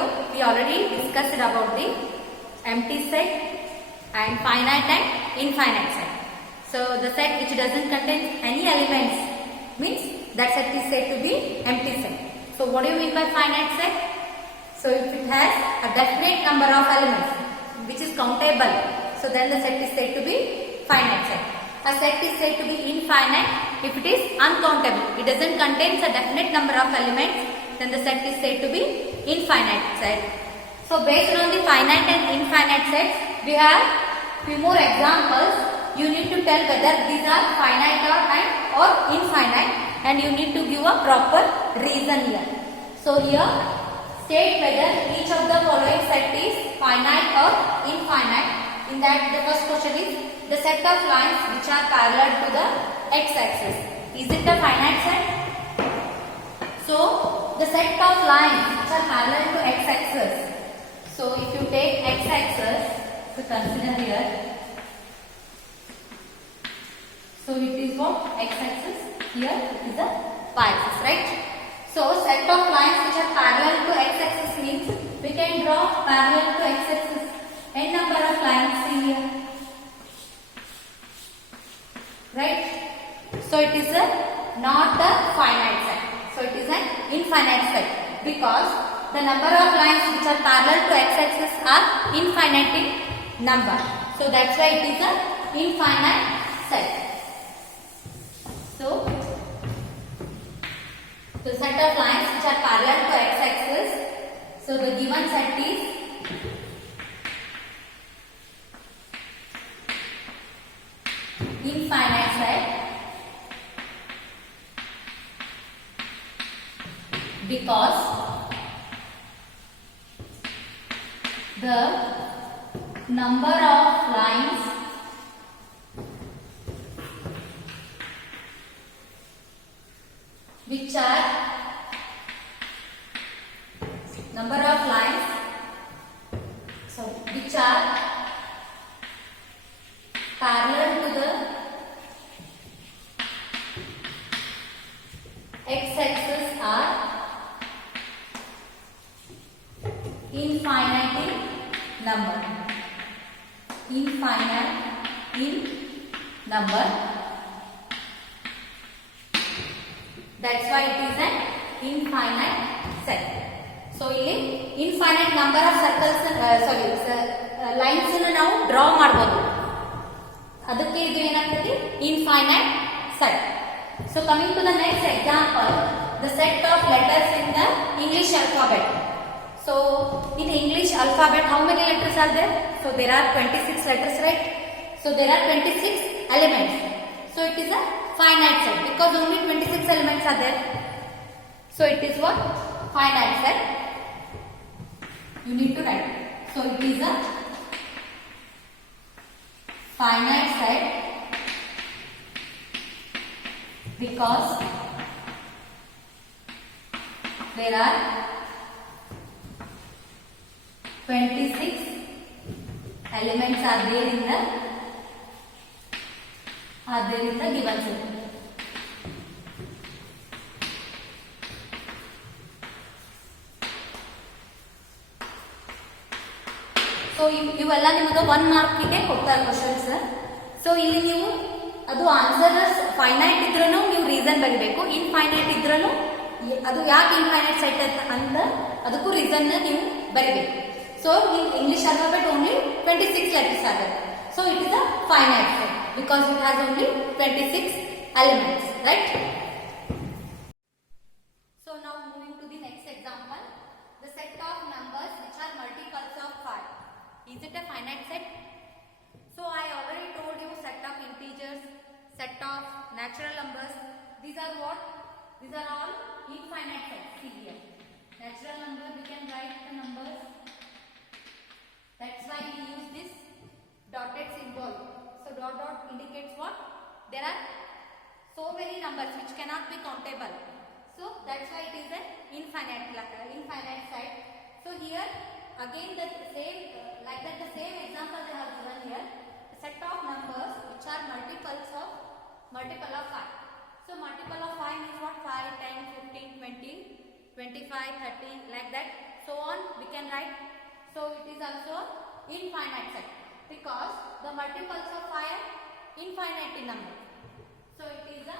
video, we already discussed about the empty set and finite and infinite set. So the set which doesn't contain any elements means that set is said to be empty set. So what do you mean by finite set? So if it has a definite number of elements which is countable, so then the set is said to be finite set. A set is said to be infinite if it is uncountable. It doesn't contain a definite number of elements, then the set is said to be infinite set. So based on the finite and infinite sets, we have few more examples. You need to tell whether these are finite or infinite, and you need to give a proper reason here. So here, state whether each of the following set is finite or infinite. In that, the first question is the set of lines which are parallel to the x-axis. Is it a finite set? So the set of lines which are parallel to x-axis. So if you take x-axis, to consider here. So it is what? X-axis. Here it is the y-axis, right? So set of lines which are parallel to x-axis means we can draw parallel to x-axis n number of lines here, right? So it is not a finite set. So it is an infinite set because the number of lines which are parallel to x-axis are infinite in number. So that's why it is an infinite set. So the set of lines which are parallel to x-axis. So the given set is infinite set because the number of lines which are parallel to the x-axis are infinite in number. Infinite in number. That's why it is an infinite set. So ಇಲ್ಲಿ infinite number of circles lines ನಾವು draw ಮಾಡಬಹುದು. ಅದಕ್ಕೆ ಇದು ಏನಾಗ್ತದೆ infinite set. So coming to the next example, the set of letters in the English alphabet. So in English alphabet, how many letters are there? So there are 26 letters, right? So there are 26 elements. So it is a finite set because only 26 elements are there. So it is what? Finite set. You need to write. So it is a finite set because there are 26 elements are there in the given set. So ಇವೆಲ್ಲ ನಿಮಗೆ 1 ಮಾರ್ಕಿಗೆ ಕೊಡ್ತಾರೆ questions. So ಇಲ್ಲಿ ನೀವು ಅದು answer finite ಇದ್ರೂ ನೀವು reason ಬರೀಬೇಕು, infinite ಇದ್ರೂ ಅದು ಯಾಕೆ ಇನ್ಫೈನೈಟ್ ಸೆಟ್ ಅಂತ ಅದಕ್ಕೂ ರೀಸನ್ ನೀವು ಬರೀಬೇಕು. So in English alphabet only 26 letters are there. So it is a finite set because it has only 26 elements, right? So now moving to the next example, the set of numbers which are multiples of 5. Is it a finite set? So I already told you set of integers, set of natural numbers. These are what? These are all infinite sets. See here. Natural number, we can write the numbers. That's why we use this dotted symbol. So dot dot indicates what? There are so many numbers which cannot be countable. So that's why it is an infinite set. So here again the same like that the same example they have given here. A set of numbers which are multiple of 5. So multiple of 5 is what? 5, 10, 15, 20, 25, 30 like that. So on we can right? So it is also infinite set because the multiples of 5 are infinite in number. So it is a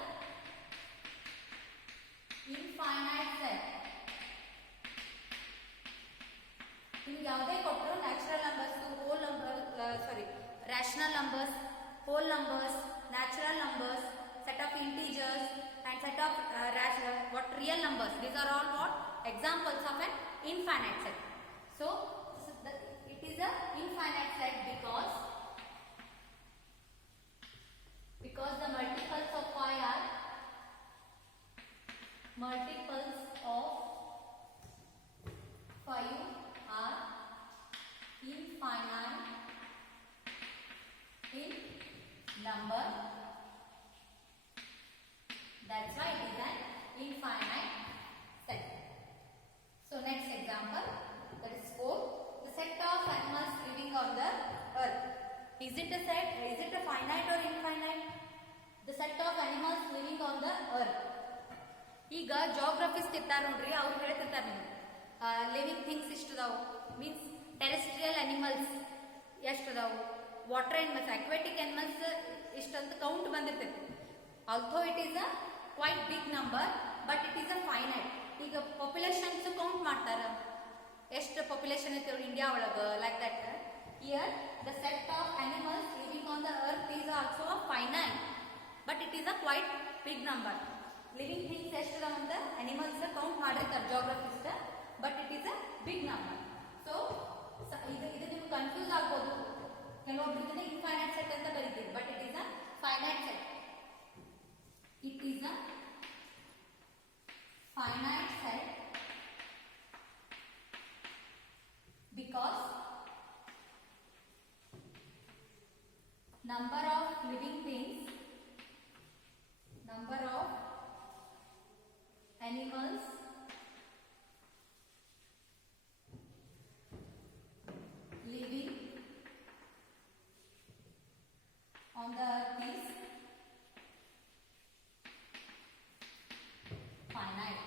infinite set. ನಿಮಗೆ ಯಾವುದೇ ಕೊಟ್ಟರು natural numbers, whole number, rational numbers, whole numbers, natural numbers, set of integers and set of real numbers. These are all what examples of an infinite set. So it is a infinite set because the multiples of 5 are multiples of 5 are infinite in number. That's why it is an infinite set. So next example, that is 4. The set of animals living on the earth. Is it a set? Is it a finite or infinite? The set of animals living on the earth. ಈಗ ಜಾಗ್ರಫಿಸ್ಟ್ ಇರ್ತಾರೆ ನೋಡ್ರಿ, ಅವ್ರು ಹೇಳ್ತಿರ್ತಾರೆ ನಿಮ್ಗೆ living things ಇಷ್ಟು ಅದಾವು, means terrestrial animals ಎಷ್ಟು ಅದಾವು, ವಾಟರ್ ಅನಿಮಲ್ಸ್, ಅಕ್ವಾಟಿಕ್ ಅನಿಮಲ್ಸ್ ಇಷ್ಟಂತ ಕೌಂಟ್ ಬಂದಿರ್ತೈತಿ. Although it is a quite big number but it is a finite. ಈಗ ಪಾಪ್ಯುಲೇಷನ್ಸ್ ಕೌಂಟ್ ಮಾಡ್ತಾರ, ಎಷ್ಟು ಪಾಪ್ಯುಲೇಷನ್ ಐತಿ ಇಂಡಿಯಾ ಒಳಗೆ, like that. Here the set of animals living on the earth is also a finite but it is a quite big number. Living things ಎಷ್ಟು ಅಂತ animals count ಮಾಡಿರ್ತಾರೆ geographist, but it is a big number. So ಇದು ನಿಮ್ಗೆ confuse ಆಗ್ಬೋದು, ಕೆಲವೊಬ್ಬರಿಗೆ infinite set ಅಂತ ಬರೀತೀವಿ, but it is a finite set. It is a finite set because number of living things, number of animals living on the earth is finite.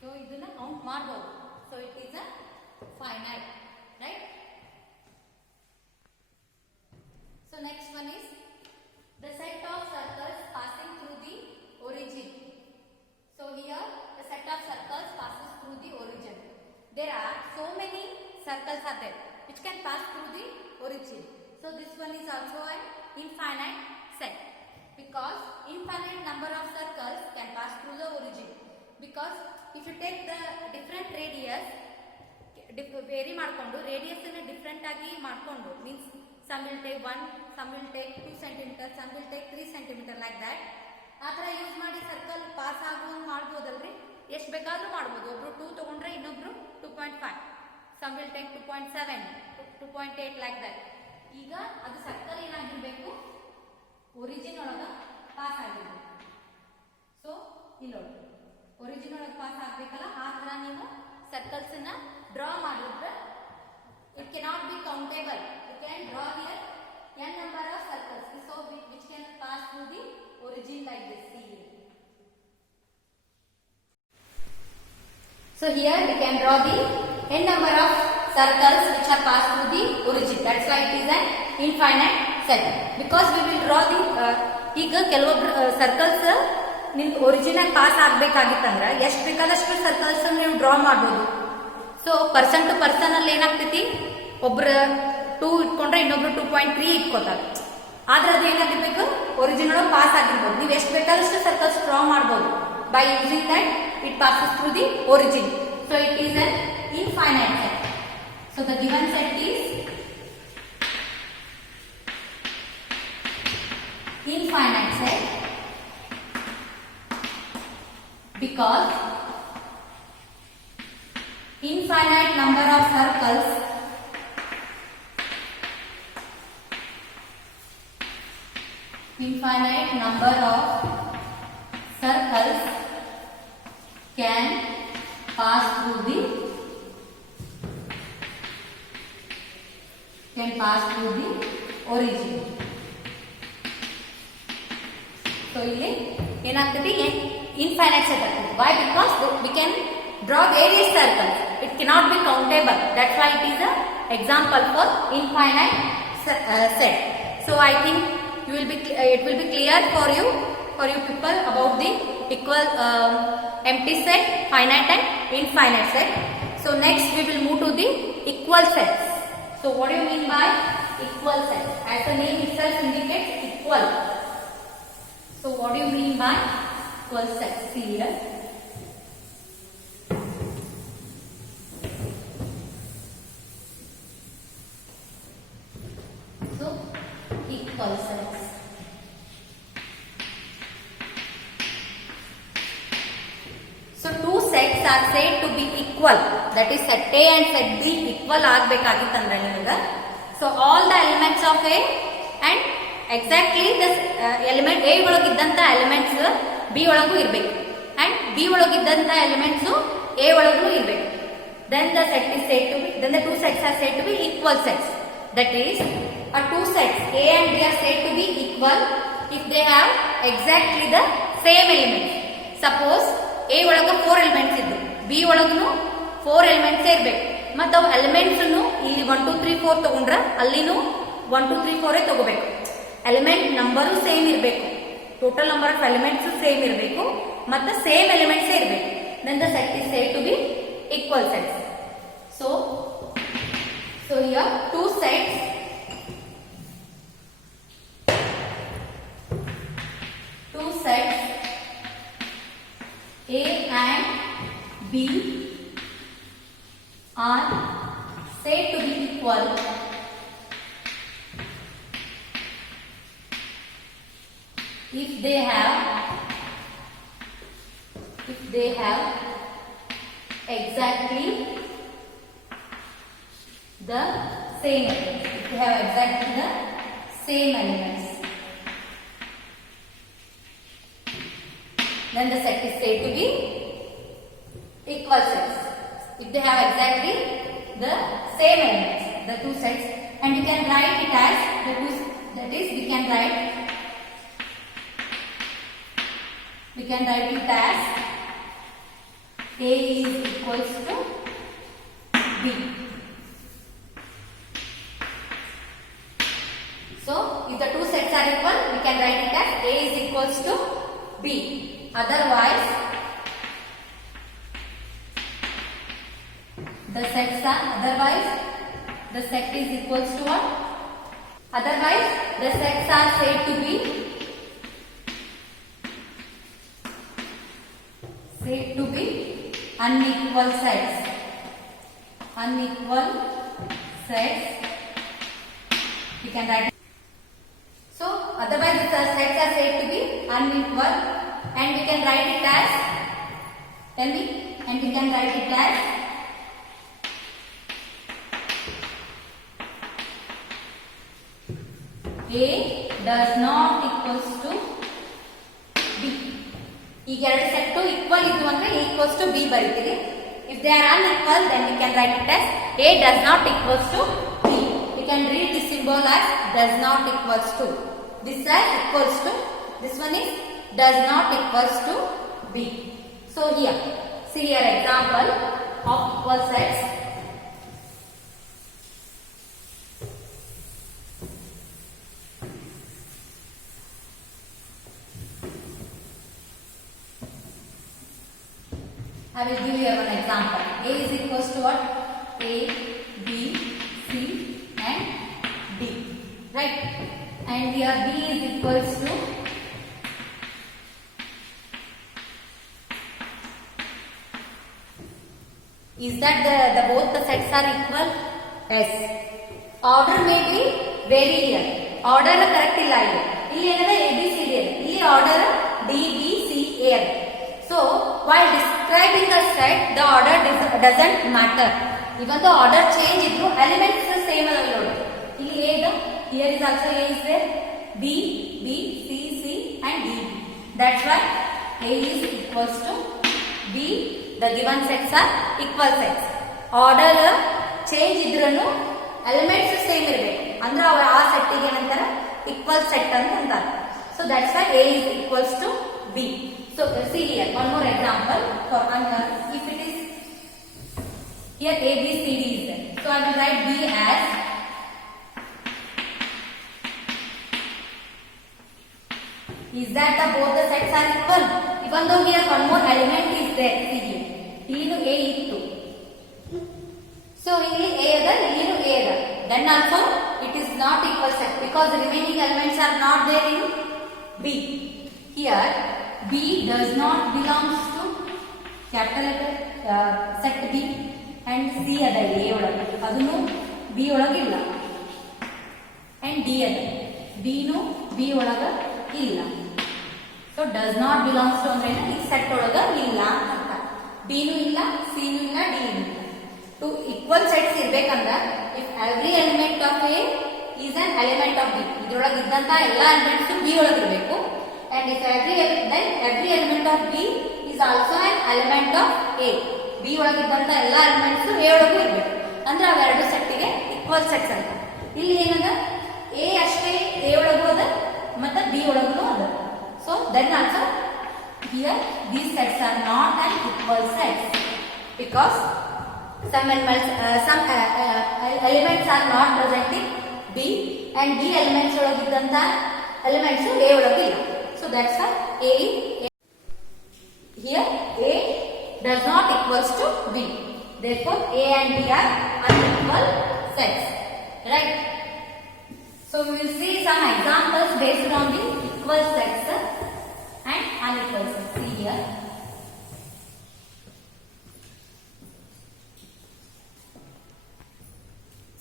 So ಇದನ್ನ count ಮಾಡಬಹುದು. So it is a finite, right? So next one is the set of circles passing through the origin. So here the set of circles passes through the origin. There are so many circles are there which can pass through the origin. So this one is also an infinite set because infinite number of circles can pass through the origin. Because if you take the different radius, vary ಮಾಡಿಕೊಂಡು radius ಅನ್ನು different ಆಗಿ ಮಾಡಿಕೊಂಡು, means some will take 1, some will take 2 centimetre, some will take 3 centimetre, like that. ಆ ಥರ use ಮಾಡಿ circle pass ಆಗುವಂಗೆ ಮಾಡ್ಬೋದಲ್ರಿ, ಎಷ್ಟು ಬೇಕಾದ್ರೂ ಮಾಡ್ಬೋದು. ಒಬ್ರು 2 ತಗೊಂಡ್ರೆ ಇನ್ನೊಬ್ರು 2.5, some will take 2.7, 2.8, like that. ಈಗ ಅದು ಸರ್ಕಲ್ ಏನಾಗಿರ್ಬೇಕು, ಒರಿಜಿನ್ ಒಳಗೆ ಪಾಸ್ ಆಗಿರ್ಬೇಕು. ಸೊ ಇಲ್ಲಿ ನೋಡಿ, ಒರಿಜಿನ್ ಒಳಗೆ ಪಾಸ್ ಆಗ್ಬೇಕಲ್ಲ, ಆ ಥರ ನೀವು ಸರ್ಕಲ್ಸ್ ಅನ್ನ ಡ್ರಾ ಮಾಡಿದ್ರೆ it cannot be countable. You can draw here n number of circles, so which can pass through the origin like this. See here. So here we can draw the n number of circles which are passed through the origin. That's why it is an infinite set because we will draw the ಈಗ ಕೆಲವೊಬ್ರು circles ನಿಮ್ಗೆ original pass ಆಗ್ಬೇಕಾಗಿತ್ತಂದ್ರ ಎಷ್ಟು ಬೇಕಾದಷ್ಟು circles ನೀವು draw ಮಾಡ್ಬೋದು. So person to person ಅಲ್ಲಿ ಏನಾಗ್ತೈತಿ, ಒಬ್ರು 2 ಇಟ್ಕೊಂಡ್ರೆ ಇನ್ನೊಬ್ರು 2.3 ಇಟ್ಕೋತಾರೆ. ಆದ್ರೆ ಅದು ಏನಾಗಿರ್ಬೇಕು, ಒರಿಜಿನಲ್ ಪಾಸ್ ಆಗಿರ್ಬೋದು. ನೀವು ಎಷ್ಟು ಬೇಕಾದಷ್ಟು ಸರ್ಕಲ್ಸ್ ಡ್ರಾ ಮಾಡ್ಬೋದು. By using that it passes through the origin. So it is an infinite set. So the given set is infinite set because infinite number of circles can pass through the origin. So ಇಲ್ಲಿ ಏನಾಗ್ತದೆ, infinite set ಆಗ್ತದೆ. Why? Because we can draw various circles. It cannot be countable. That's why it is a example for infinite set. So I think it will be clear for you people about the equal empty set, finite and infinite set. So next we will move to the equal sets. So what do you mean by equal sets? As the name itself indicates, equal. So what do you mean by equal sets? See here. So equal sets. So two sets are said to be equal. That is set A and set B equal ಆಗಬೇಕಾಗಿತ್ತಂದ್ರೆ ನಿಮಗೆ. So all the elements of A and exactly the element A ಒಳಗಿದ್ದಂತ elements B ಒಳಗೂ ಇರಬೇಕು and B ಒಳಗಿದ್ದಂತ elements A ಒಳಗೂ ಇರಬೇಕು. Then the set is said to be, then the two sets are said to be equal sets. That is, two sets A and B are said to be equal if they have exactly the same elements. Suppose A ಒಳಗೆ 4 elements ಇದ್ದು B ಒಳಗೂ 4 elements ಇರಬೇಕು. ಮತ್ತು ಅವು elements ಇಲ್ಲಿ 1 2 3 4 ತಗೊಂಡ್ರೆ ಅಲ್ಲಿನೂ 1 2 3 4 ತಗೋಬೇಕು. ಎಲಿಮೆಂಟ್ ನಂಬರು ಸೇಮ್ ಇರಬೇಕು, total number of elements same ಇರಬೇಕು ಮತ್ತು ಸೇಮ್ ಎಲಿಮೆಂಟ್ಸ್ ಇರಬೇಕು. Then the set is said to be equal sets. So here two sets A and B are said to be equal if they have exactly the same elements. If they have exactly the same elements, then the set is said to be equal sets. If they have exactly the same elements, the two sets, and you can write it as that is we can write it as A is equals to B. So if the two sets are equal, we can write it as A is equals to B. Otherwise the set is equals to what? Otherwise the sets are said to be unequal sets. We can write. So otherwise the sets are said to be unequal, and we can write it as, A does not equals to B. ಈಗ ಎರಡು set equal ಇದ್ದು ಅಂದ್ರೆ A equals to B ಬರೀತೀವಿ. If they are unequal, then we can write it as A does not equals to B. We can read this symbol as does not equals to. This side equals to, this one is does not equals to B. So here, see here example of equal sets. I will give you one example. A is equals to what? A, B, C and D. Right? And here B is equals to is that the both the sets are equal? Yes. Order may be vary here. Order correct illa ಇಲ್ಲಿ. ಇಲ್ಲಿ ಏನದ A B C D ಇಲ್ಲಿ order D B C A. So while describing a set, the order doesn't matter. Even the order change idru elements same adave ನೋಡಿ. ಇಲ್ಲಿ A ಇದೆ, here is also A is there, B, C and D. That's why A is equals to B. The given sets are equal sets. Order change idrunu elements same ಇರಬೇಕು ಅಂದ್ರೆ ಆ set ಗೆ ಏನಂತಾರೆ equal set ಅಂತ ಅಂತಾರೆ. So that's why A is equals to B. So see here one more example for if it is Here A, B, C, D is there. So I will write B as is that the both the sets are equal? Even though here one more element is there. See here. Here A is 2. So here A other, here A other. Then also it is not equal set because the remaining elements are not there in B. Here B does not belongs to capital letter set B and C other A ಒಳಗೆ ಅದನ್ನು B ಒಳಗೆ ಇಲ್ಲ and D other B ನು B ಒಳಗೆ ಇಲ್ಲ. So does not belongs to ಅಂದ್ರೆ ಈ set ಒಳಗೆ ಇಲ್ಲ ಅಂತ. B ನು ಇಲ್ಲ, C ನು ಇಲ್ಲ, D ನು ಇಲ್ಲ. To equal sets ಇರಬೇಕಂದ್ರೆ if every element of A is an element of B ಇದರೊಳಗೆ ಇದ್ದಂತ ಎಲ್ಲ ಎಲಿಮೆಂಟ್ಸ್ B ಒಳಗೆ ಇರಬೇಕು and if every element of B is also an element of A B ಒಳಗೆ ಇದ್ದಂತ ಎಲ್ಲ ಎಲಿಮೆಂಟ್ಸ್ A ಒಳಗೂ ಇರಬೇಕು ಅಂದ್ರೆ ಅವೆರಡು ಸೆಟ್ಗೆ ಈಕ್ವಲ್ ಸೆಟ್ಸ್ ಅಂತ. ಇಲ್ಲಿ ಏನದ A ಅಷ್ಟೇ A ಒಳಗೂ ಅದ ಮತ್ತೆ B ಒಳಗೂ ಅದ. So then also here these sets are not an equal sets because some elements are not present in B and B elements ಒಳಗಿದ್ದಂತ elements A ಒಳಗೆ ಇಲ್ಲ. So that's why A here A does not equals to B. Therefore A and B are unequal sets. Right? So we will see some examples based on the equal sets and unequal sets. See here.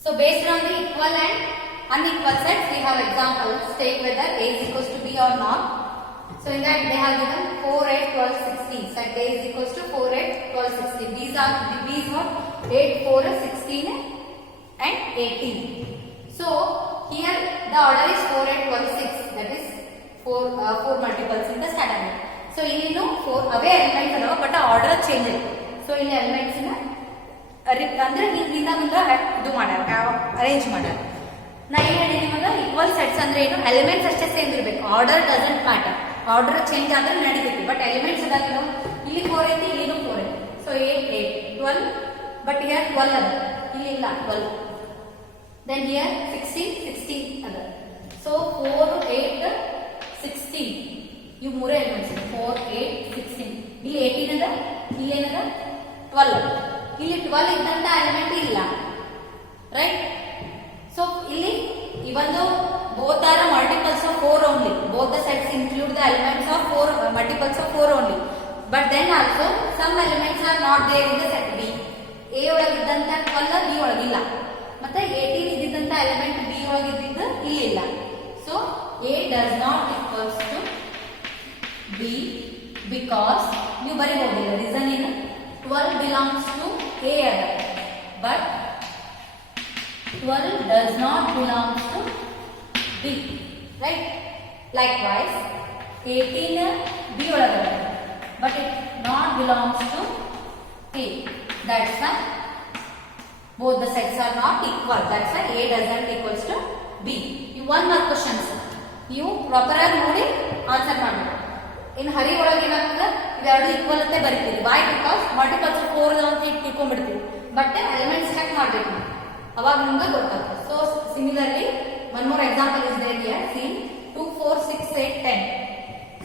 So based on the equal and unequal sets, we have examples. State whether A is equals to B or not. So in that they have given 4, 8, 12, 16. Set A is equals to 4, 8, 12, 16. These are B is what? 8, 4, 16 and 18. So here the order is 4, 8, 12, 6. That is 4 multiples in the standard. So ಇಲ್ಲಿ 4 away elements ಅದಾವ but order change ಆಯ್ತು. So ಇಲ್ಲಿ elements ಅಂದ್ರೆ ಹಿಂದಿಂದ ಮುಂದೆ ಇದು ಮಾಡ್ಯಾರ arrange ಮಾಡ್ಯಾರ. ನಾ ಏನು ಹೇಳಿದೆ ನಿಮಗೆ ಈಕ್ವಲ್ ಸೆಟ್ಸ್ ಅಂದ್ರೆ ಏನು ಎಲಿಮೆಂಟ್ಸ್ ಅಷ್ಟೇ ಸೇಮ್ ಇರಬೇಕು. Order doesn't matter. Order change ಆದ್ರೆ ನಡೀತೈತಿ ಬಟ್ ಎಲಿಮೆಂಟ್ಸ್ ಅದಾಗಿಲ್ಲ. ಇಲ್ಲಿ 4 ಐತಿ ಇಲ್ಲಿನೂ 4 ಐತಿ. ಸೊ 8, 8, 12 ಬಟ್ ಹಿಯರ್ 12 ಅದ ಇಲ್ಲಿ ಇಲ್ಲ 12. ದೆನ್ ಹಿಯರ್ 16, 16 ಅದ. ಸೊ 4, 8, 16 ಇವು ಮೂರೇ ಎಲಿಮೆಂಟ್ಸ್ ಇದೆ. 4, 8, 16 ಇಲ್ಲಿ 18 ಅದ ಇಲ್ಲಿ ಏನದ 12. ಇಲ್ಲಿ 12 ಇದ್ದಂತ ಎಲಿಮೆಂಟ್ ಇಲ್ಲ ರೈಟ್. ಸೊ ಇಲ್ಲಿ even though both are multiples of 4 only, both the sets include the elements of 4 multiples of 4 only, but then also some elements are not there in the set B. A ಒಳಗೆ ಇದ್ದಂತ 12 B ಒಳಗೆ ಇಲ್ಲ ಮತ್ತೆ 18 ಇದ್ದಂತ element B ಒಳಗೆ ಇದ್ದಿದ್ದು ಇಲ್ಲಿ ಇಲ್ಲ. So A does not equals to B because ನೀವು ಬರೀಬಹುದು ರೀಸನ್ ಏನು 12 belongs to A other but 12 does not belong to B, right? Likewise 18 B ಒಳಗಡೆ but it not belongs to A. That's why both the sets are not equal. That's why A doesn't equals to B. You one more questions you proper ಆಗಿ ನೋಡಿ answer ಮಾಡಬೇಕು. ಇನ್ನು ಹರಿ ಒಳಗೆ ಏನಾಗ್ತದೆ ಇವೆರಡು equal ಅಂತ ಬರೀತೀವಿ. Why because multiples 4 ಅಂತ ತಿಳ್ಕೊಂಡ್ಬಿಡ್ತೀವಿ but elements check ಮಾಡಬೇಕು ಅವಾಗ ನಿಮ್ಗೆ ಗೊತ್ತಾಗ್ತದೆ. So similarly one more example is there here. See 2, 4, 6, 8, 10.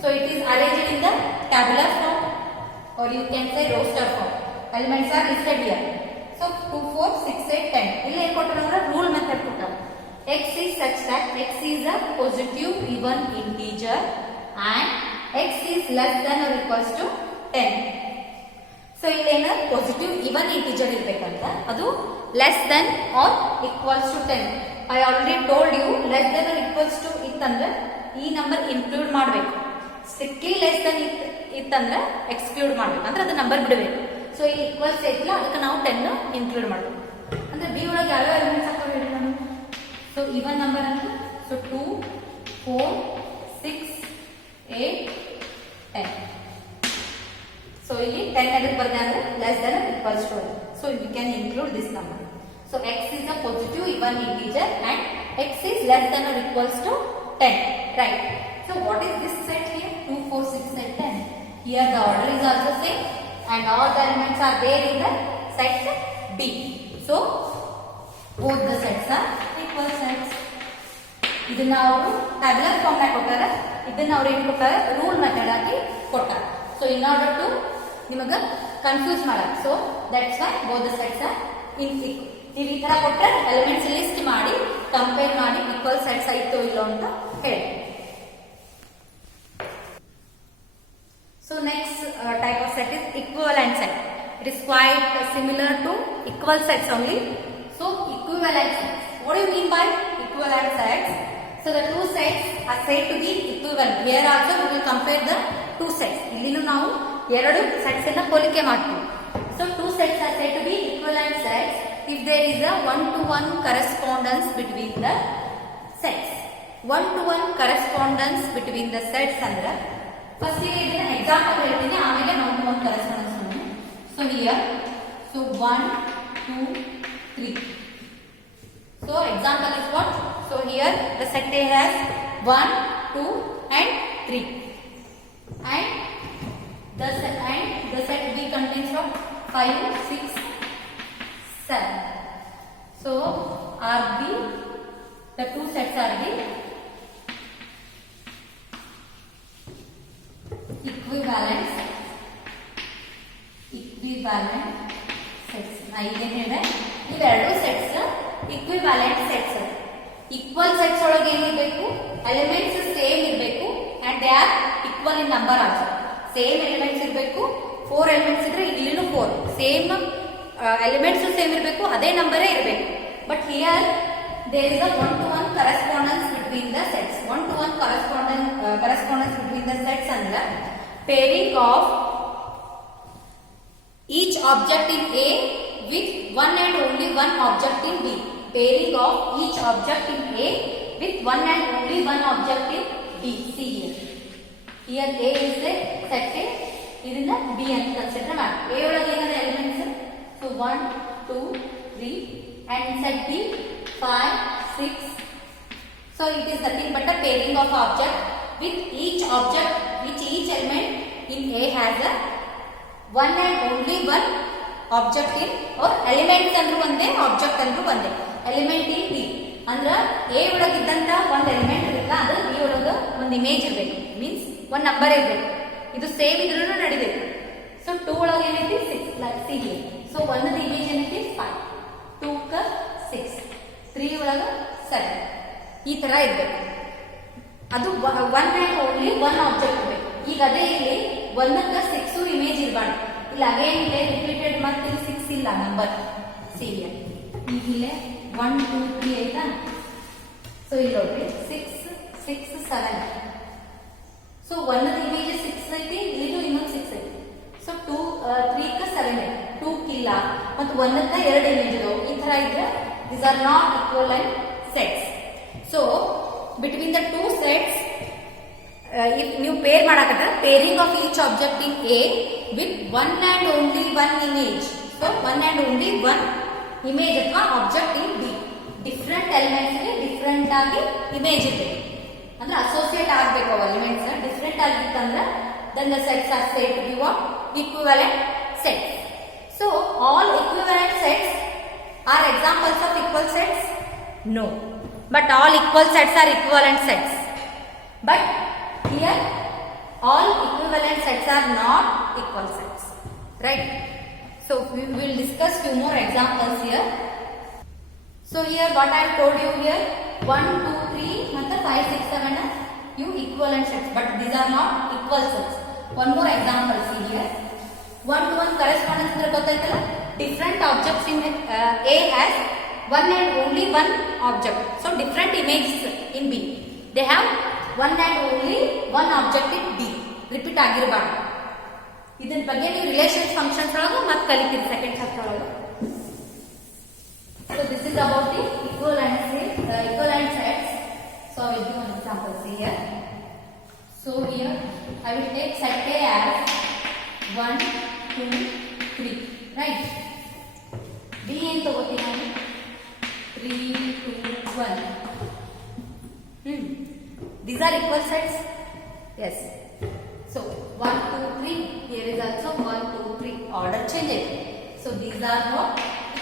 So it is arranged in the tabular form or you can say roster form. Elements are listed here. So 2, 4, 6, 8, 10. ಇಲ್ಲಿ ಏನು ಕೊಟ್ಟರೆ rule method ಕೊಟ್ಟರು. X is such that X is a positive even integer and X is less than or equals to 10. So ಇಲ್ಲಿ ಏನು positive ಇವನ್ integer ಇರಬೇಕಂತ ಅದು less than or equals to 10. I already told you less than or equals to ಇತ್ತಂದ್ರೆ ಈ number include ಮಾಡಬೇಕು. Strictly less than ಇತ್ತಂದ್ರೆ exclude ಮಾಡಬೇಕು ಅಂದ್ರೆ ಅದು ನಂಬರ್ ಬಿಡಬೇಕು. ಸೊ ಇಲ್ಲಿ ಈಕ್ವಲ್ಸ್ ಐತಿಲ್ಲ ಅದಕ್ಕೆ ನಾವು 10 ಇನ್ಕ್ಲೂಡ್ ಮಾಡಬೇಕು. ಅಂದ್ರೆ ಬಿ ಒಳಗೆ ಯಾವ ಎಲಿಮೆಂಟ್ಸ್ ಹಾಕೋ ಹೇಳಿ ನಾನು. ಸೊ ಇವನ್ ನಂಬರ್ ಅಂದ್ರೆ ಸೊ 2, 4, 6, 8, 10. ಸೊ ಇಲ್ಲಿ 10 ಎದಕ್ಕೆ ಬರ್ದೆ ಅಂದ್ರೆ less than or equals to. So we can include this number. So X is a positive even integer and X is less than or equals to 10. Right. So what is this set here? 2, 4, 6, and 10. Here the order is also same and all the elements are there in the set B. both the sets are equal sets. ಇದನ್ನ ಅವರು tabular form ನಾಗ ಕೊಟ್ಟಾರ, ಇದನ್ನ ಅವ್ರು ಏನ್ ಕೊಟ್ಟಾರ rule method ಆಗಿ ಕೊಟ್ಟಾರ. ಸೊ ಇನ್ ಆರ್ಡರ್ ಟು ನಿಮಗ ಕನ್ಫ್ಯೂಸ್ ಮಾಡಕ್, so that's why both the sets are unequal. ನೀವು ಈ ತರ ಕೊಟ್ಟರೆ ಎಲಿಮೆಂಟ್ಸ್ ಲಿಸ್ಟ್ ಮಾಡಿ ಕಂಪೇರ್ ಮಾಡಿ ಈಕ್ವಲ್ ಸೆಟ್ಸ್ ಆಯ್ತು ಇಲ್ಲೋ ಅಂತ ಹೇಳಿ. So next type of set is equivalent set. It is quite similar to equal sets only. So equivalent sets. What do you mean by equivalent sets? So the two sets are said to be equivalent. Here also we will compare the two sets. ಇಲ್ಲಿನೂ ನಾವು ಎರಡು sets ಅನ್ನು ಹೋಲಿಕೆ ಮಾಡ್ತೀವಿ. So two sets are said to be equivalent sets if there is a one-to-one correspondence between the sets. One-to-one correspondence between the sets ಅಂದ್ರೆ first ಇದನ್ನ example ಹೇಳ್ತೀನಿ, ಆಮೇಲೆ ನಾವು ಒಂದು ಕರೆಸ್ಪಾಂಡೆನ್ಸ್ ಮಾಡೋಣ. So here, so 1 2 3. So example is what? So here the set A has 1 2 and 3 and the set B contains what? 5 6 7. So are the two sets are the equivalent sets. ಐದನೇ ಹೇಳಿದೆ ಇವೆರಡು sets equivalent sets. Equal sets ಒಳಗೆ ಏನಿರಬೇಕು? Elements same ಇರಬೇಕು and they are equal in number also. Same elements ಇರಬೇಕು. 4 elements ಇದ್ರೆ ಇಲ್ಲಿನೂ 4 same elements same ಇರಬೇಕು, ಅದೇ ನಂಬರೇ ಇರಬೇಕು. But here there is a one-to-one correspondence between the sets. One-to-one correspondence between the sets ಅಂದ್ರೆ pairing of each object in A with one and only one object in B. Pairing of each object in A with one and only one object in B. See here. Here A is the set A. ಇದನ್ನ B ಅಂತ consider ಮಾಡಿ. A ಒಳಗೆ ಏನಾದ elements? So 1 2 3 and set B 5 6. So it is nothing but a pairing of object with each element in A has a one and only one object in, or elements ಅಂದ್ರು ಒಂದೇ, object ಅಂದ್ರು ಒಂದೇ. Element in B ಅಂದ್ರ A ಒಳಗಿದ್ದಂತ ಒಂದು element ಇರುತ್ತಲ್ಲ, ಅದು B ಒಳಗ ಒಂದು ಇಮೇಜ್ ಇರಬೇಕು, ಮೀನ್ಸ್ ಒಂದು ನಂಬರ್ ಇರಬೇಕು. ಇದು ಸೇಮ್ ಇದ್ರೂ ನಡಿಬೇಕು. ಸೊ 2 ಒಳಗೆ ಏನೈತಿ 6 like see here. ಸೊ ಒಂದದ ಇಮೇಜ್ ಏನೈತಿ 5, 2 ಕ 6, 3 ಒಳಗ 7. ಈ ತರ ಇರಬೇಕು. ಅದು one and only one object ಇರಬೇಕು. ಈಗ ಅದೇ ಇಲ್ಲಿ 1ಕ್ಕ 6 ಇಮೇಜ್ ಇರಬಾರ್ದು. ಇಲ್ಲ ಅಗೇನ್ ಇದೆ ರಿಪೀಟೆಡ್, ಮತ್ತೆ 6 ಇಲ್ಲ ನಂಬರ್. ಸಿ ಈಗ ಇಲ್ಲೇ 1 2 3 ಆಯ್ತಾ? ಸೊ ಇಲ್ಲಿ ನೋಡ್ರಿ 6 6 7. ಸೊ ಒಂದದ ಇಮೇಜ್ 6 ಐತಿ, ಇಲ್ಲಿನೂ ಇನ್ನೊಂದು 6 ಐತಿ. ಸೊ 2 3 ಕ 7 ಐತಿ, 2 ಕಿಲ್ಲ, ಮತ್ತು ಒಂದಕ್ಕ 2 ಇಮೇಜ್ ಇದಾವೆ. ಈ ತರ ಇದ್ರೆ these are not equivalent sets. So between the two sets, if ನೀವು peer ಮಾಡಕತ್ತರ, pairing of each object in A with one and only one image. So one and only one image ಅಥವಾ object in B. Different elements ಗೆ different ಆಗಿ image ಇರಬೇಕು, ಅಂದ್ರೆ associate ಆಗಬೇಕು. ಅವು elements different ಆಗಿತ್ತಂದ್ರೆ then the sets are said to be what? Equivalent sets. So all equivalent sets are examples of equal sets? No. But all equal sets are equivalent sets. But here all equivalent sets are not equal sets. Right? So we will discuss few more examples here. So here what I have told you here, 1 2 3 ಮತ್ತು 5 6 7 are you equivalent sets, but these are not equal sets. One more example see here. One-to-one correspondence ಅಂದ್ರೆ ಗೊತ್ತಾಯ್ತಲ್ಲ, different objects in A has one and only one object. So different images in B. They have one and only one object in B. Repeat ಆಗಿರಬಾರ್ದು. ಇದರ ಬಗ್ಗೆ ನೀವು relation functions ಒಳಗೆ ಮತ್ತೆ ಕಲಿತೀರಿ second chapter ಒಳಗೆ. So this is about the equivalent sets. So I will give an example here. So here I will take set A as 1 2 3, right? B ಏನು ತಗೋತೀನಿ ನಾನು? 3 2 1. These are equal sets. Yes. So 1 2 3. Here is also 1 2 3. Order changes. So these are what?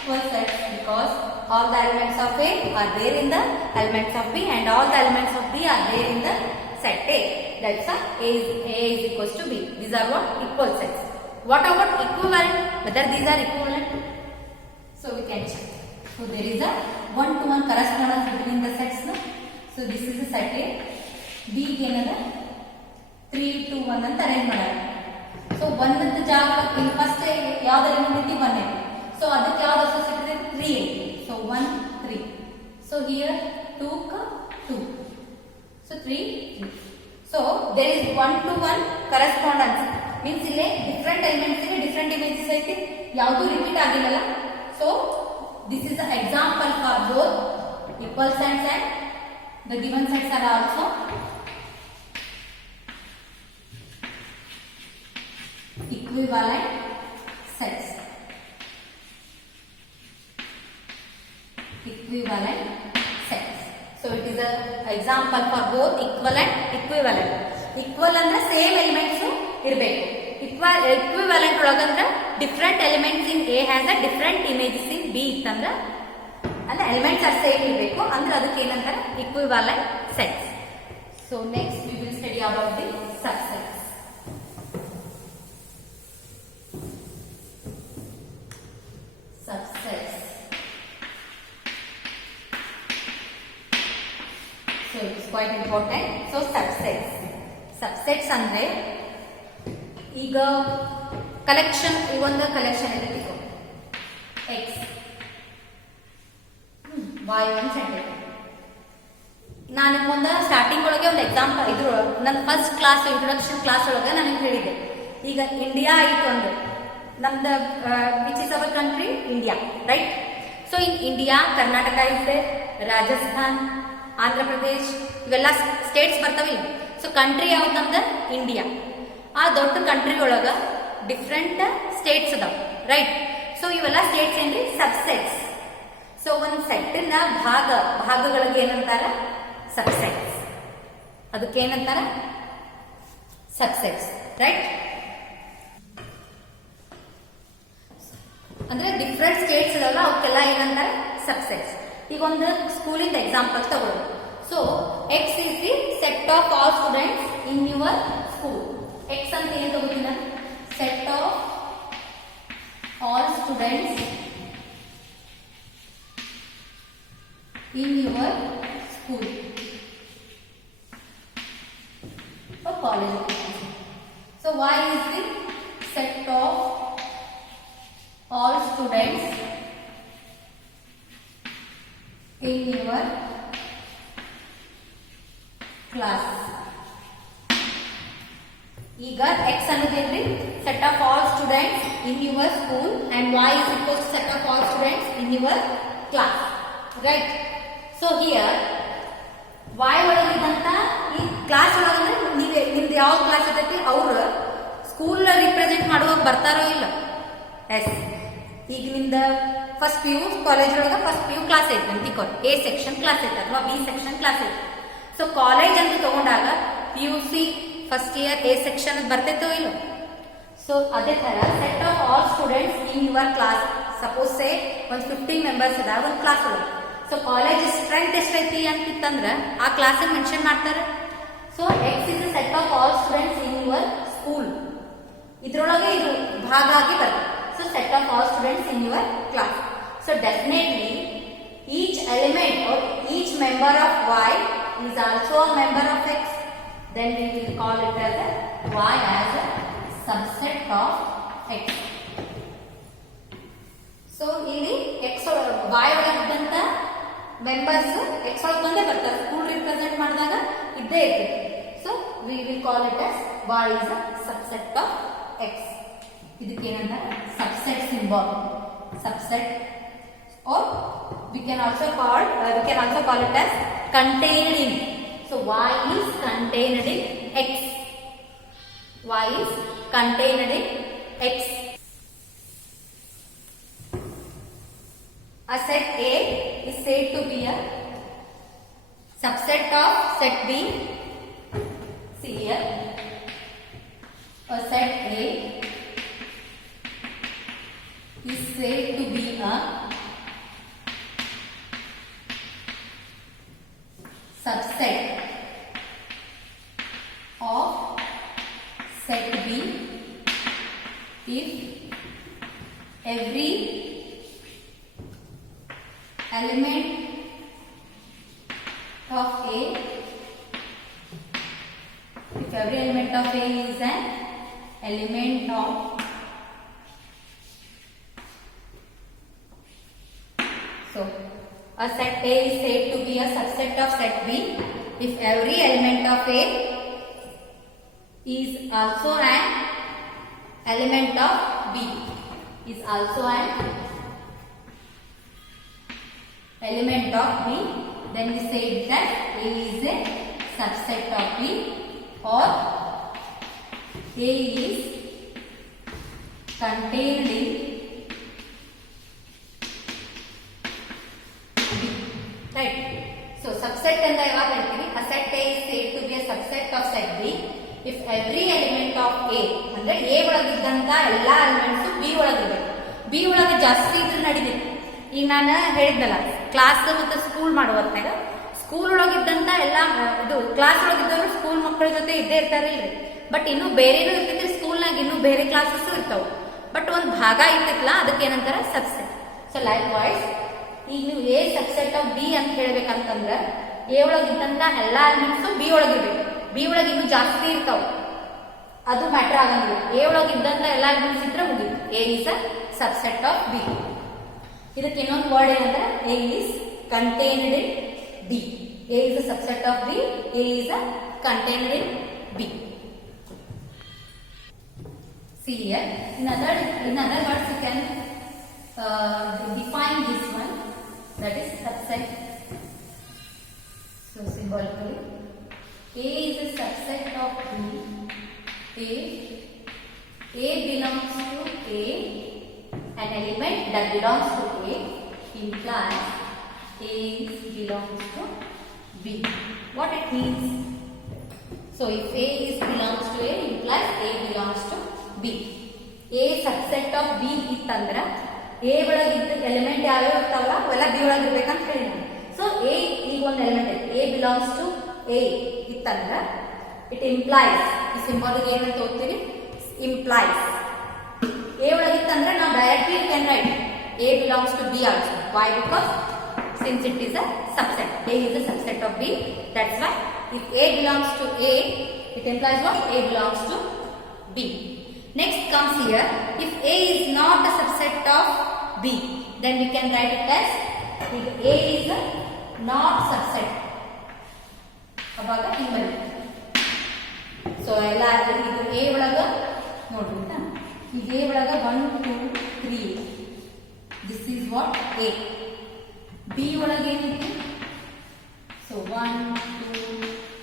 equal sets because all the elements of A are there in the elements of B and all the elements of B are there in the set A. That's A is equals to B. These are what? Equal sets. What about equivalent? Whether these are equivalent? So we can check. So there is a one-to-one correspondence between the sets. No? So this is the set A. B ಏನದ 3 to 1 ಅಂತ arrange ಮಾಡ್ಯಾರ. So 1 ಅಂತ ಜಾಗ in first ಯಾವ್ದು element ಐತಿ 1 ಐತಿ. So ಅದಕ್ಕೆ ಯಾವ್ದು ಅಸೋಸಿಯೇಟ್ ಇದೆ 3 ಐತಿ. ಸೊ 1 3. ಸೊ ಹಿಯರ್ 2 ಕ 2. So 3 3. So there is 1 to 1 correspondence means ಇಲ್ಲಿ ಡಿಫರೆಂಟ್ ಎಲಿಮೆಂಟ್ಸ್ ಗೆ ಡಿಫರೆಂಟ್ ಇಮೇಜಸ್ ಐತಿ, ಯಾವುದು ರಿಪೀಟ್ ಆಗಿಲ್ಲಲ್ಲ. So this is a example for both equal sets and the given sets are also equivalent sets. Equivalent sets. So it is a example for both equal and equivalent. Equal ಅಂದ್ರೆ same elements ಇರಬೇಕು. equivalent ಒಳಗಂದ್ರೆ different elements in A has a different images in B ಇತ್ತಂದ್ರ ಅಂದ್ರೆ elements are same ಇರಬೇಕು ಅಂದ್ರೆ ಅದಕ್ಕೆ ಏನಂತಾರೆ equivalent sets. So next we will study about the subsets. Subsets. So it's quite important. So subsets. Subsets ಅಂದ್ರೆ ಈಗ collection ಇವೊಂದು collection ಇದೆ ತಿಳ್ಕೊ x y1 ಸೆಟ್ ಇದೆ. ನಾನು ಮುಂದೆ ಸ್ಟಾರ್ಟಿಂಗ್ ಒಳಗೆ ಒಂದು ಎಕ್ಸಾಂಪಲ್ ಇದು ನನ್ನ ಫಸ್ಟ್ ಕ್ಲಾಸ್ ಇಂಟ್ರೊಡಕ್ಷನ್ ಕ್ಲಾಸ್ ಒಳಗೆ ನಾನು ಹೇಳಿದ್ದೆ. ಈಗ ಇಂಡಿಯಾ ಆಯ್ತು ಒಂದು ನಮ್ದು which is our country India, right? So in India Karnataka ಇದೆ, ರಾಜಸ್ಥಾನ್, ಆಂಧ್ರ ಪ್ರದೇಶ್ ಇವೆಲ್ಲ ಸ್ಟೇಟ್ಸ್ ಬರ್ತಾವೆ. ಸೊ ಕಂಟ್ರಿ ಯಾವ್ದು ನಮ್ದು ಇಂಡಿಯಾ. ಆ ದೊಡ್ಡ ಕಂಟ್ರಿ ಒಳಗ ಡಿಫ್ರೆಂಟ್ ಸ್ಟೇಟ್ಸ್ ಅದಾವ, ರೈಟ್? ಸೊ ಇವೆಲ್ಲ ಸ್ಟೇಟ್ಸ್ ಏನ್ರಿ ಸಬ್ಸೆಟ್ಸ್. ಸೊ ಒಂದು ಸೆಟ್ಟಿನ ಭಾಗಗಳಿಗೆ ಏನಂತಾರ ಸಬ್ಸೆಟ್ಸ್. ಅದಕ್ಕೆ ಏನಂತಾರ ಸಬ್ಸೆಟ್ಸ್, ರೈಟ್? ಅಂದ್ರೆ ಡಿಫ್ರೆಂಟ್ ಸ್ಟೇಟ್ಸ್ ಇದಾವಲ್ಲ ಅವಕ್ಕೆಲ್ಲ ಏನಂತಾರ ಸಬ್ಸೆಟ್ಸ್. ಈಗ ಒಂದು ಸ್ಕೂಲಿಂದ ಎಕ್ಸಾಂಪಲ್ ತಗೊಳ್ಳೋದು. So X is the set of all students in your school. X ಅಂತ ಏನ್ ತಗೋತೀನ? Set of all students in your school or college. So y is the set of all students in your class. ಈಗ x ಅನ್ನೋದೇನ್ರಿ set of all students in your school and y is equal to set of all students in your class, right? So here y ಒಳಗಿದ್ದಂತ ಈ class ಒಳಗಂದ್ರೆ ನೀವೇ ನಿಮ್ದು ಯಾವ class ಇರ್ತೈತಿ ಅವ್ರು school represent ಮಾಡುವಾಗ ಬರ್ತಾರೋ ಇಲ್ಲ. ಎಸ್, ಈಗ ನಿಮ್ದ ಫಸ್ಟ್ ಪಿ ಯು ಕಾಲೇಜ್ ಒಳಗ ಫಸ್ಟ್ ಪಿ ಯು ಕ್ಲಾಸ್ ಐತಿ ಅಂತ ತಿಳ್ಕೊಂಡು ಎ ಸೆಕ್ಷನ್ ಕ್ಲಾಸ್ ಐತಿ ಅಥವಾ ಬಿ ಸೆಕ್ಷನ್ ಕ್ಲಾಸ್ ಐತಿ. ಸೊ ಕಾಲೇಜ್ ಅಂತ ತಗೊಂಡಾಗ P U C first year A section ಬರ್ತೈತೋ ಇಲ್ಲ. ಸೊ ಅದೇ ತರ set of all students in your class. Suppose say ಒಂದು 15 ಮೆಂಬರ್ಸ್ ಅದ ಒಂದು ಕ್ಲಾಸ್ ಒಳಗೆ. ಸೊ ಕಾಲೇಜ್ ಸ್ಟ್ರೆಂತ್ ಎಷ್ಟೈತಿ ಅಂತಿತ್ತಂದ್ರ ಆ ಕ್ಲಾಸ್ ಮೆನ್ಷನ್ ಮಾಡ್ತಾರೆ. So X is set of all students in your school. ಇದ್ರೊಳಗೆ ಇದು ಭಾಗ ಆಗಿ ಬರ್ತದೆ. So set of all students in your class. So definitely each element or each member of y is also a member of x. Then we will call it as a y as a subset of x. So ಇಲ್ಲಿ x y ಒಳಗಿದ್ದಂತ members X ಒಳಗೆ ಬಂದೇ ಬರ್ತಾರೆ. School represent ಮಾಡಿದಾಗ ಇದ್ದೇ ಇರ್ತದೆ. So we will call it as y is a subset of x. ಇದಕ್ಕೆ ಏನಂತ subset symbol, subset. or we can also call it as contained in. So y is contained in x. Y is contained in x. A set A is said to be a subset of set B. See here, a set A is said to be a every element of A, if every element of A is an element of so a set A is said to be a subset of set B if every element of A is also an element of B, is also an element of B, then we say that A is a subset of B or A is contained in B, right? So subset and the a set A is said to be a subset of set B if every element of A ಅಂದ್ರೆ A ಒಳಗಿದ್ದಂತ ಎಲ್ಲಾ elements B ಒಳಗಿರಬೇಕು. B ಒಳಗೆ ಜಾಸ್ತಿ ಇದ್ರೆ ನಡೀತೈತಿ. ಈಗ ನಾನು ಹೇಳಿದ್ನಲ್ಲ class ಮತ್ತೆ school ಮಾಡುವತ್ನಾಗ school ಒಳಗಿದ್ದಂತ ಎಲ್ಲ ಇದು ಕ್ಲಾಸ್ ಒಳಗಿದ್ದವರು ಸ್ಕೂಲ್ ಮಕ್ಕಳ ಜೊತೆ ಇದ್ದೇ ಇರ್ತಾರಿಲ್ರಿ. ಬಟ್ ಇನ್ನು ಬೇರೆನೂ ಇರ್ತೈತಿ ಸ್ಕೂಲ್ನಾಗ ಇನ್ನೂ ಬೇರೆ ಕ್ಲಾಸಸ್ ಇರ್ತಾವ. ಬಟ್ ಒಂದು ಭಾಗ ಇರ್ತೈತಲ್ಲ ಅದಕ್ಕೆ ಏನಂತಾರ ಸಬ್ಸೆಟ್. ಸೊ ಲೈಕ್ ವೈಸ್ ಈಗ ನೀವು A ಸಬ್ಸೆಟ್ ಆಫ್ B ಅಂತ ಹೇಳ್ಬೇಕಂತಂದ್ರ A ಒಳಗಿದ್ದಂತ ಎಲ್ಲಾ ಎಲಿಮೆಂಟ್ಸ್ B ಒಳಗಿರ್ಬೇಕು. B ಒಳಗೆ ಇನ್ನೂ ಜಾಸ್ತಿ ಇರ್ತಾವ ಅದು ಮ್ಯಾಟರ್ ಆಗಂಗಿಲ್ಲ. A ಒಳಗಿದ್ದಂತ ಎಲ್ಲಾ ಎಲಿಮೆಂಟ್ಸ್ ಇದ್ರೆ ಮುಗಿತು. A is a subset of B. ಇದಕ್ಕೆ ಇನ್ನೊಂದು ವರ್ಡ್ ಏನಂದ್ರೆ A is contained in B. A is a subset of B. A is a contained in B. See here, in other words you can define this one, that is subset. So symbolically, A is a subset of B if A belongs to A, an element that belongs to A implies A belongs to B. What it means? So if A belongs to A implies A belongs to B. A subset of B ಇತ್ತಂದ್ರ A ಒಳಗಿದ್ದ element ಯಾವ್ಯಾವ ಇರ್ತಾವಲ್ಲ ಅವೆಲ್ಲ B ಒಳಗೆ ಇರ್ಬೇಕಂತ ಹೇಳಿ ನಾನು. So A ಈಗ ಒಂದು ಎಲಿಮೆಂಟ್ ಐತಿ. A belongs to A ಇತ್ತಂದ್ರ ಇಟ್ ಇಂಪ್ಲೈಸ್ ಈ ಸಿಂಬಾಲಿಗೆ ಏನಂತ ಓದ್ತೀವಿ implies. A ಒಳಗಿತ್ತಂದ್ರೆ ನಾವು directly you can write A belongs to B also. Why? Because since it is a subset. A is a subset of B. That's why if A belongs to A, it implies what? A belongs to B. Next comes here, if A is not a subset of B, then we can write it as if A is a not subset. ಅವಾಗ ಹಿಂಗೆ ಬರುತ್ತೆ. So ಎಲ್ಲ ಇದು A ಒಳಗ ನೋಡ್ರಿ ಈಗ A ಒಳಗ 1 2 3 this is what A. B ಒಳಗೆ ಏನಿದೆ? So 1 2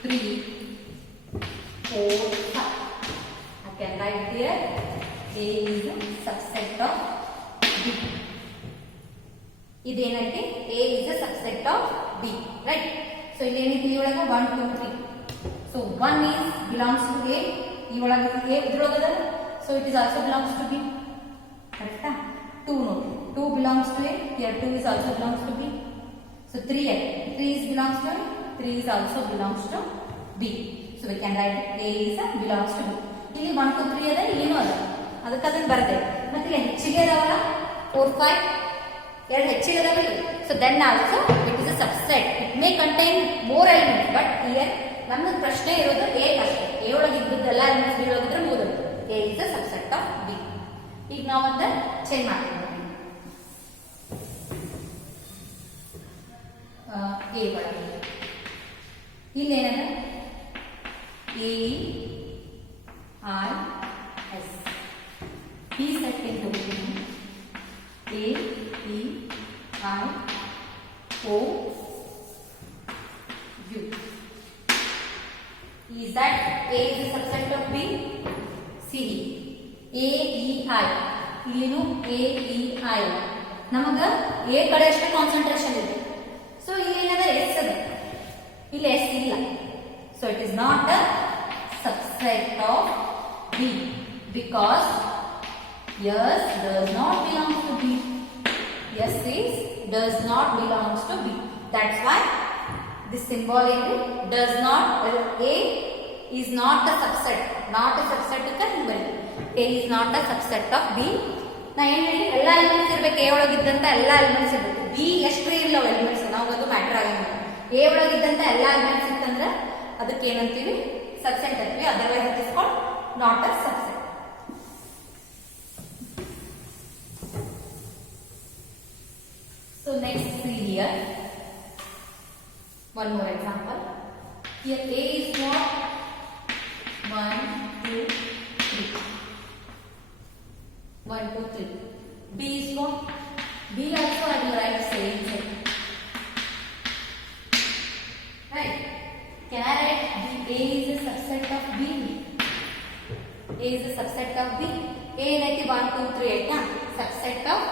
3 4 5. I can write here A is a subset of B. ಇದೇನೈತಿ? A is a subset of B, right? So ಇಲ್ಲಿ ಏನೈತಿ ಒಳಗ 1 2 3. So 1 is belongs to A. ಈ ಒಳಗ A ಇದ್ರೊಳಗದ. So it is also belongs to B. ಕರೆಕ್ಟಾ? 2 ನೋಡಿ. 2 belongs to A. Here 2 is also belongs to B. So 3 is belongs to A. 3 is also belongs to B. So we can write A is a belongs to B. ಇಲ್ಲಿ 1 2 3 ಅದ ಇಲ್ಲಿನೂ ಅದ. ಅದಕ್ಕೆ ಅದನ್ನ ಬರದೆ. ಮತ್ತೆ ಇಲ್ಲಿ ಹೆಚ್ಚಿಗೆ ಅದಾವಲ್ಲ 4 5 ಎರಡು ಹೆಚ್ಚಿಗೆ ಅದಾವಲ್ಲ. So then also it is a subset. It may contain more elements, but here ನಮ್ಮ ಪ್ರಶ್ನೆ ಇರೋದು A ಅಷ್ಟೇ. A ಒಳಗೆ ಇದ್ದದ್ದೆಲ್ಲ ಎಲಿಮೆಂಟ್ಸ್ B ಒಳಗಿದ್ರೆ ಮುಗಿದೋಯ್ತು. A is a subset of B. ಈಗ ನಾವು ಒಂದು ಚೇಂಜ್ ಮಾಡ್ತೀವಿ. A ಒಳಗೆ ಇಲ್ಲಿ ಏನದ A I S B set into A E I O U. Is that A is a subset of B? See A E I. ಇಲ್ಲಿನೂ A E I. ನಮಗ A ಕಡೆ ಅಷ್ಟೇ ಕಾನ್ಸಂಟ್ರೇಷನ್ ಇದೆ. ಸೊ ಇಲ್ಲಿ ಏನದ S ಅದ. ಇಲ್ಲಿ S ಇಲ್ಲ. So it is not a subset of B because S does not belong to B. S does not belongs to B. That's why this symbol does not A is not a subset. Not a subset A is not a subset of B. ನಾ ಏನು ಹೇಳಿ ಎಲ್ಲ elements ಇರ್ಬೇಕು, A ಒಳಗಿದ್ದಂತ ಎಲ್ಲ elements ಇರ್ಬೇಕು. B ಎಷ್ಟೇ ಇರ್ಲವ elements ನಾವು ಅದು ಮ್ಯಾಟರ್ ಆಗಿಲ್ಲ. ಎ ಒಳಗಿದ್ದಂತ ಎಲ್ಲ ಎಲಿಮೆಂಟ್ಸ್ ಇತ್ತಂದ್ರೆ ಅದಕ್ಕೆ ಏನಂತೀವಿ ಸಬ್ಸೆಟ್ ಅಂತೀವಿ. Otherwise it is called not a subset. So next see here one more example. Here A is what? 1 2 3. 1 2 3. B is what? B also I will write same thing. Right? Can I write B? A is a subset of B. A is a subset of B. A like 1 2 3 aita subset of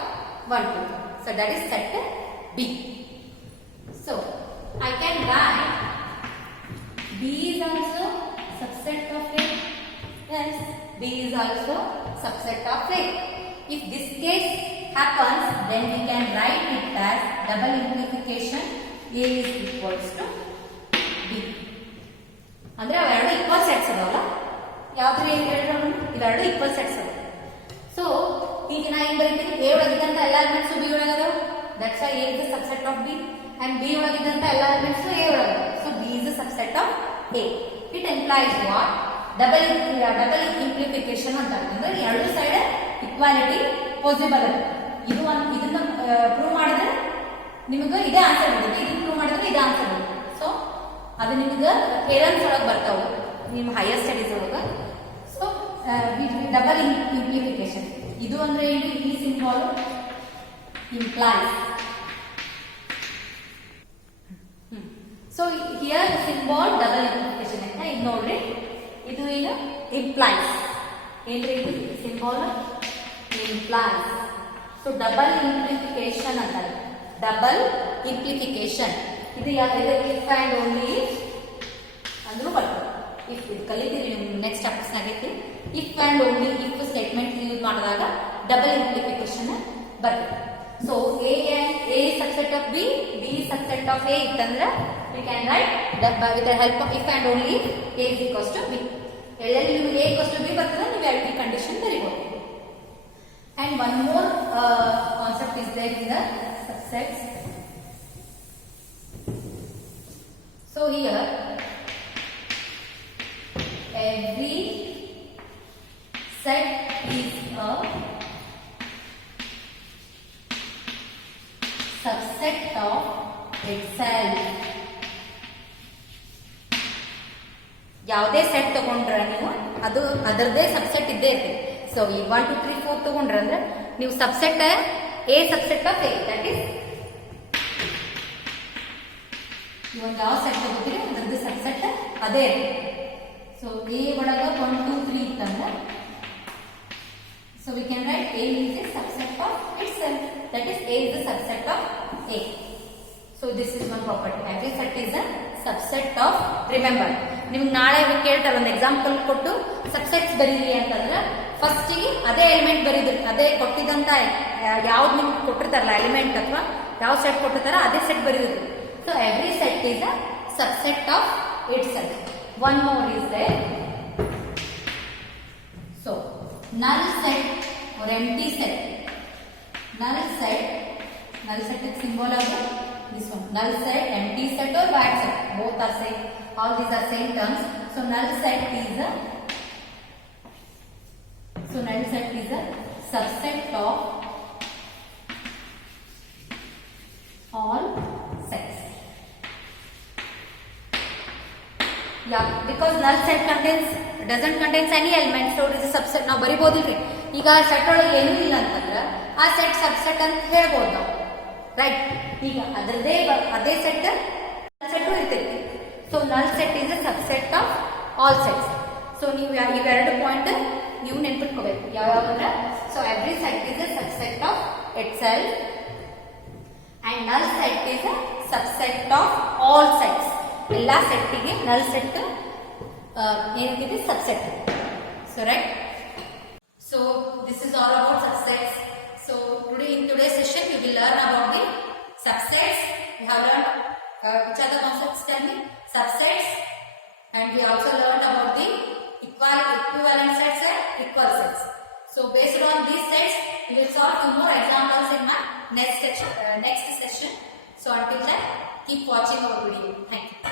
1 2 3. So that is set B. So I can write B is also subset of A. Yes, B is also subset of A. If this case happens, then we can write it as double implication A is equals to B. ಅಂದ್ರೆ ಅವೆರಡು equal sets ಅದಾವಲ್ಲ, ಯಾವ್ದು ಇವೆರಡು equal sets ಅದಾವ. So ಈಗ ನಾ ಏನ್ ಬರೀತೀನಿ, A ಒಳಗಿದ್ದಂತ ಎಲ್ಲ ಎಲಿಮೆಂಟ್ಸ್ ಬಿ ಒಳಗದಾವ, that's why A is the subset of B, and B ಒಳಗಿದ್ದಂತ ಎಲ್ಲ ಎಲಿಮೆಂಟ್ಸ್ ಎ ಒಳಗದಾವ. So B is the subset of A. It employs what? Double implication ಅಂತ. ಅಂದ್ರೆ ಎರಡು ಸೈಡ್ ಇಕ್ವಾಲಿಟಿ ಪಾಸಿಬಲ್ ಇದೆ. ಇದನ್ನ ಪ್ರೂವ್ ಮಾಡಿದ್ರೆ ನಿಮಗೆ ಇದೇ ಆನ್ಸರ್ ಬರುತ್ತೆ, ಇದನ್ನ ಪ್ರೂವ್ ಮಾಡಿದ್ರೆ ಇದೇ ಆನ್ಸರ್ ಬರುತ್ತೆ. ಸೊ ಅದು ನಿಮ್ಗೆ ಥಿಯರಮ್ಸ್ ಒಳಗೆ ಬರ್ತಾವೆ ನಿಮ್ಮ ಹೈಯರ್ ಸ್ಟಡೀಸ್ ಒಳಗೆ. ಸೊ ಡಬಲ್ ಇಂಪ್ಲಿಫಿಕೇಶನ್ ಇದು ಅಂದ್ರೆ ಏನು? ಈ symbol implies. So here symbol double implication ಅಂತ ಇದು ನೋಡ್ರಿ, ಇದು ಏನು implies. ಏನ್ರಿ ಇದು symbol implies. So double implication ಅಂತಾರೆ. ಡಬಲ್ ಇಂಪ್ಲಿಫಿಕೇಶನ್ ಇದು if and only ಅಂದ್ರೂ ಬರ್ತದೆ. ಇಫ್ ಇದು ಕಲಿತೀರಿ ನೀವು ನೆಕ್ಸ್ಟ್ ಚಾಪ್ಟರ್ಸ್ ಆಗೈತಿ. If and only if statement use ಮಾಡಿದಾಗ ಡಬಲ್ ಇಂಪ್ಲಿಫಿಕೇಶನ್ ಬರ್ತದೆ. So A is subset of B, B is subset of A ಇತ್ತಂದ್ರೆ we can write with the help of if and only A is equals to B. ಎಲ್ಲೆಲ್ಲಿ ನಿಮಗೆ A equals to B ಬರ್ತದೆ ನೀವು ಎರಡು condition ಬರೀಬಹುದು. And one more concept is there in the subsets. So here every set is a subset of itself. ಯಾವುದೇ set ತಗೊಂಡ್ರ ನೀವು ಅದು ಅದರದೇ ಸಬ್ಸೆಟ್ ಇದ್ದೇ ಇರ್ತದೆ. ಸೊ ಈ 1 2 3 4 ತಗೊಂಡ್ರ ಅಂದ್ರೆ ನೀವು subset A subset of A, that is ಇವಾಗ ಯಾವ ಸೆಟ್ ತಗೋತೀರಿ ಅದರದ್ದು ಸಬ್ಸೆಟ್ ಅದೇ ಇರ್ತದೆ. ಸೊ ಎ ಒಳಗ 1 2 3 ಇತ್ತಂದ್ರೆ so we can write A is a subset of itself, that is A is the subset of A. So this is one property. Every set is a subset of, remember ನಿಮ್ಗೆ ನಾಳೆ ಕೇಳ್ತಾರೆ ಒಂದು example ಕೊಟ್ಟು subsets ಬರೀರಿ ಅಂತಂದ್ರೆ first ಗೆ ಅದೇ element ಬರೀದ್ರಿ, ಅದೇ ಕೊಟ್ಟಿದಂತ ಯಾವ್ದು ನಿಮ್ಗೆ ಕೊಟ್ಟಿರ್ತಾರಲ್ಲ ಎಲಿಮೆಂಟ್ ಅಥವಾ ಯಾವ ಸೆಟ್ ಕೊಟ್ಟಿರ್ತಾರ ಅದೇ ಸೆಟ್ ಬರೀದ್ರಿ. So every set is a subset of itself. One more is there. So null set or empty set. Null set is symbol of this one. Null set, empty set or void set, both are same. All these are same terms. So null set is a subset of all sets. Yeah, because null set doesn't contains any element, so it is a subset. ನಾವು ಬರಿಬೋದಿಲ್ರಿ. ಈಗ set ಒಳಗೆ ಏನೂ ಇಲ್ಲ ಅಂತಂದ್ರೆ ಆ set subset ಅಂತ ಹೇಳ್ಬೋದು ನಾವು, ರೈಟ್? ಈಗ ಅದೇ ಸೆಟ್ ಇರ್ತೈತಿ. So null set is a subset of all sets. So ನೀವು ಇವೆರಡು ಪಾಯಿಂಟ್ ನೀವು ನೆನ್ಪಿಟ್ಕೋಬೇಕು. ಯಾವ್ಯಾವಂದ್ರೆ so every set is a subset of itself and null set is a subset of all sets. ಎಲ್ಲ ಸೆಟ್ಟಿಗೆ ನಲ್ ಸೆಟ್ ಏನಿದೆ subset. So right. So this is all about subsets. So today in today's session we will learn about the subsets. We have learned which are the concepts, tell me? Subsets, and we also learned about the equivalent sets and equal sets. So based on these sets We will solve few more examples in my next session. So until then, keep watching our video. Thank you.